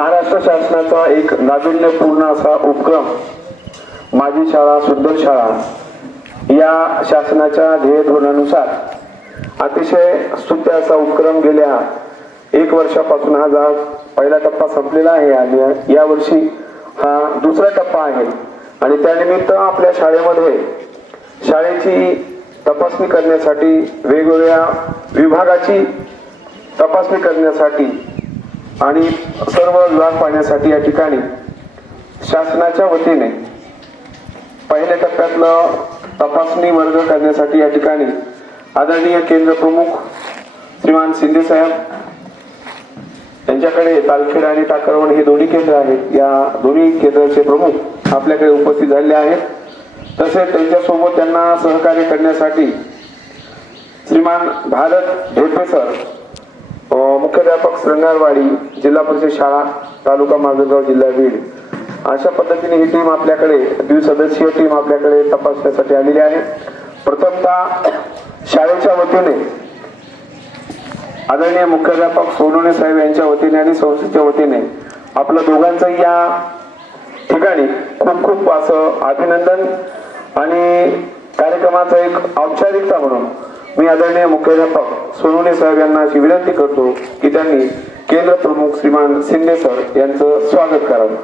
महाराष्ट्र शासनाचा एक नाविन्यपूर्ण असा उपक्रम माझी शाळा सुंदर शाळा या शासनाच्या ध्येय धोरणानुसार अतिशय स्तुत्य असा उपक्रम गेल्या एक वर्षापासून हा जा पहिला टप्पा संपलेला आहे आणि यावर्षी हा दुसरा टप्पा आहे. आणि त्यानिमित्त आपल्या शाळेमध्ये शाळेची तपासणी करण्यासाठी वेगवेगळ्या विभागाची तपासणी करण्यासाठी आणि सर्व विभाग पाहण्यासाठी या ठिकाणी शासनाच्या वतीने पहिल्या टप्प्यातलं तपासणी वर्ग करण्यासाठी या ठिकाणी आदरणीय केंद्र प्रमुख श्रीमान शिंदे साहेब यांच्याकडे तालखेड आणि टाकरवण हे दोन्ही केंद्र आहेत. या दोन्ही केंद्राचे प्रमुख आपल्याकडे उपस्थित झालेले आहेत. तसेच त्यांच्यासोबत त्यांना सहकार्य करण्यासाठी श्रीमान भारत ढेपे सर मुख्याध्यापक श्रंगारवाडी जिल्हा परिषद शाळा तालुका माजलगाव जिल्हा बीड. अशा पद्धतीने ही टीम आपल्याकडे द्विसदस्यीय टीम आपल्याकडे तपासण्यासाठी आलेली आहे. प्रथमतः शाळेच्या वतीने आदरणीय मुख्याध्यापक सोनवणे साहेब यांच्या वतीने आणि संस्थेच्या वतीने आपलं दोघांचं या ठिकाणी खूप खूप असं अभिनंदन आणि कार्यक्रमाचा एक औपचारिकता म्हणून मी आदरणीय मुख्याध्यापक सोनवणे साहेब यांना अशी विनंती करतो की त्यांनी केंद्र प्रमुख श्रीमान शिंदे सर यांचं स्वागत करावं.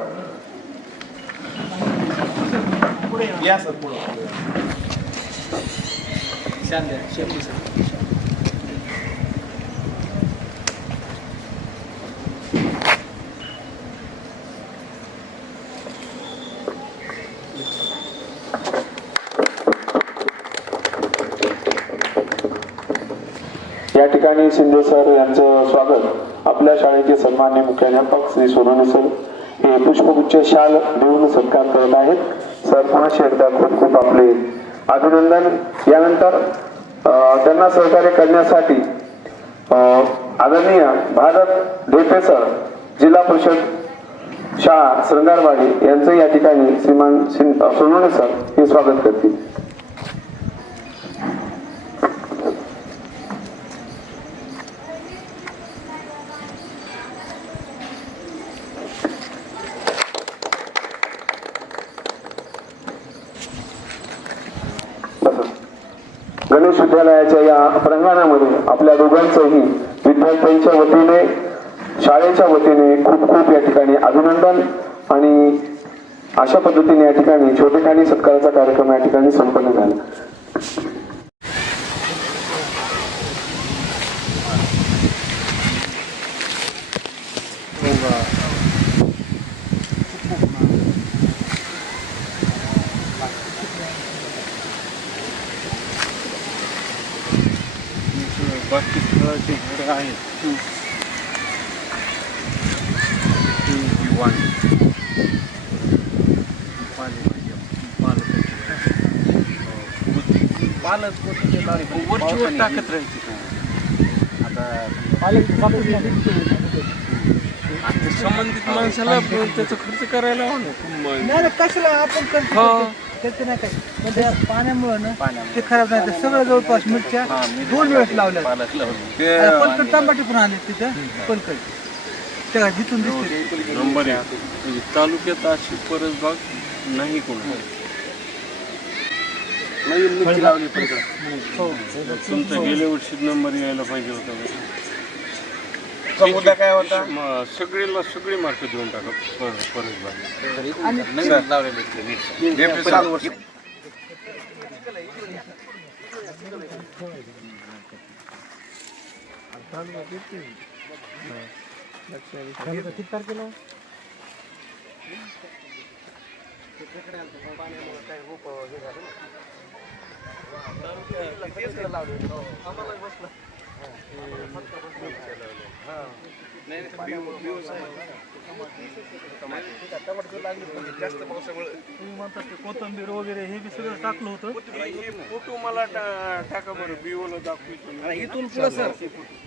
या. सर पुढं. या ठिकाणी शिंदे सर यांचं स्वागत. आपल्या शाळेचे सन्मान्य मुख्याध्यापक श्री सोनवणे सर हे पुष्पगुच्छ शाल देऊन सत्कार करत आहेत. सर पुन्हा एकदा खूप खूप आपले अभिनंदन. यानंतर त्यांना सहकार्य करण्यासाठी आदरणीय भारत ढेपे सर जिल्हा परिषद शाळा श्रंगारवाडी यांचं या ठिकाणी श्रीमान सोनवणे सर हे स्वागत करतील. गणेश विद्यालयाच्या या प्रांगणामध्ये आपल्या दोघांचंही विद्यार्थ्यांच्या वतीने शाळेच्या वतीने खूप खूप या ठिकाणी अभिनंदन आणि अशा पद्धतीने या ठिकाणी छोटेखानी सत्काराचा कार्यक्रम या ठिकाणी संपन्न झाला. बाकी स्थळाचे घरं आहेत ती पालेभाज्या पालक पालक कोथिंबीर लावली पण वरची वर पावसाने टाकत राहायची आता आता संबंधित माणसाला त्याचा खर्च करायला हवा ना. नाही नाही, कशाला? आपण करतो. हो. त्याचं नाही काय पण त्या पाण्यामुळं ना. ते खराब नाही ते सगळं जवळपास मिरच्या हा, मी दोन वेळेस लावल्या पलकड तांबाटी पण आले तिथं पलकड त्या जिथून दिसते नंबर एक. म्हणजे तालुक्यात अशी परसबाग नाही कोण नवीन मिरची लावली पलीकडे. हो. तुमचा गेल्या वर्षी नंबर यायला पाहिजे होता मुद्दा काय होता म- सगळीला सगळी मार्क देऊन टाका पर- लावलेली इथली मिरची. चालू वर्षी. जास्त पावसामुळे तुम्ही म्हणतात ते कोथंबीर वगैरे हे बी सगळं टाकलं होतं हे फोटो मला टा- टाका बरं बिओला दाखवितो मी. आणि इथून पुढं सर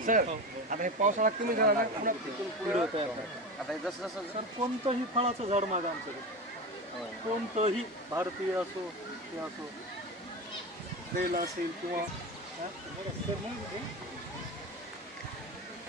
सर आता हे पावसाळा कमी झाला ना पुन्हा इथून पुढं आता हे जसं जसं सर कोणतंही फळाचं झाड मागा आमच्याकडे कोणतंही भारतीय असो हे असो बेल असेल किंवा हा? सर मग हे?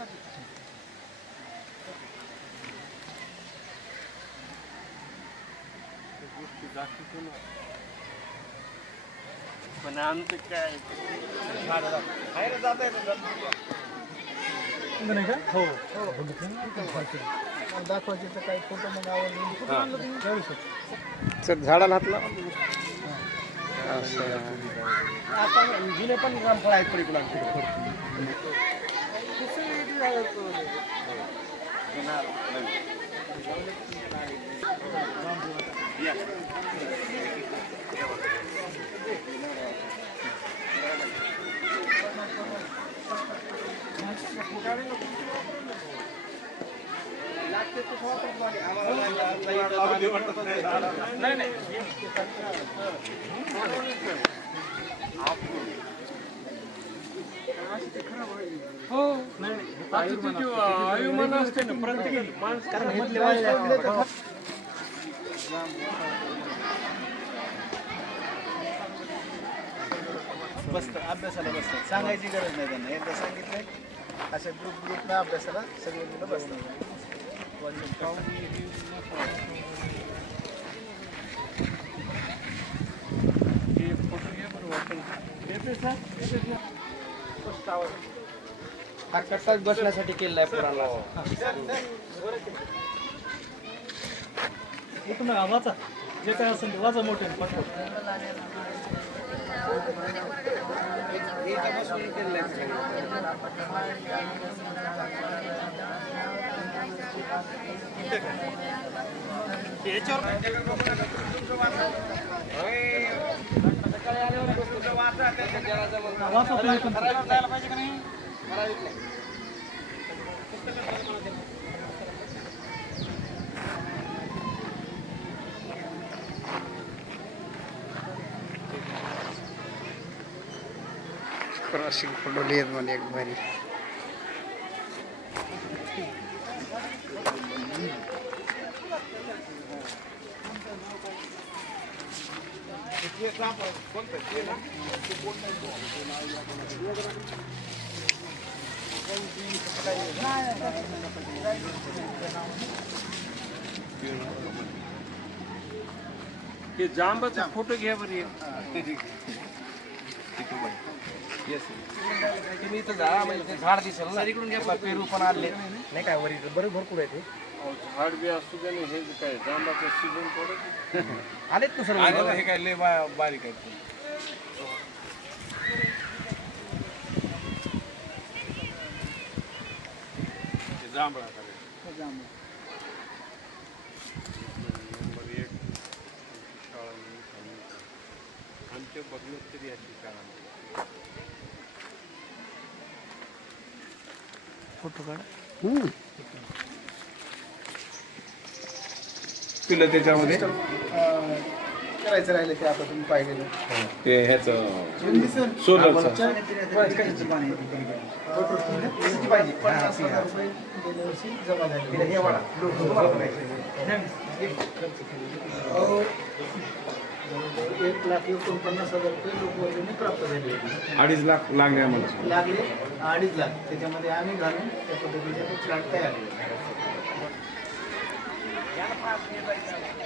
म्हणून ते मूड खराब होतो एवढं गावरा नाही पण नाही नाही हे पण आमचं काय नाही झाडाला हातला आता जुने पण रामफळ आहेत नहीं नहीं पलीकडून आयुमान असते ना प्रत्येक माणसं बसतं अभ्यासाला बसतात सांगायची गरज नाही त्यांना. एकदा सांगितलं अशा ग्रुप ग्रुपला अभ्यासाला सगळे मुलं बसतात. हा कट्टाच बसण्यासाठी केलेला आहे पुराणा इथून वाचा. जे काय असेल वाचा मोठे पण. क्रॉसिंग फुलवली आहेत मला एक भारी हे जांबाचा फोटो घ्या बरं एक. तुम्ही इथं म्हणजे झाड दिसेल ना. इकडून घ्या. पेरू पण आणले. नाही काय वरी बरे भरपूर आहे ते. झाड बी असू द्या ना हे काय जांबाचं सीजन पडत आलेत ना सर्व? हे काय लय बारीक आहे. नंबर एक शाळा म्हणून सांगितलं. आमच्या बघण्यात तरी अशी शाळा नाही. पिलं त्याच्यामध्ये? करायचं राहिलं ते आता तुम्ही पाहिलेलं. ते ह्याचं सोलरचं झाले. हे एक लाख एकोणपन्नास हजार रुपये लोकवर्गणी प्राप्त झाले होते. अडीच लाख लागले आम्हाला. लागले अडीच लाख. त्याच्यामध्ये आम्ही घालून त्या पद्धतीचा तयार केला. Я на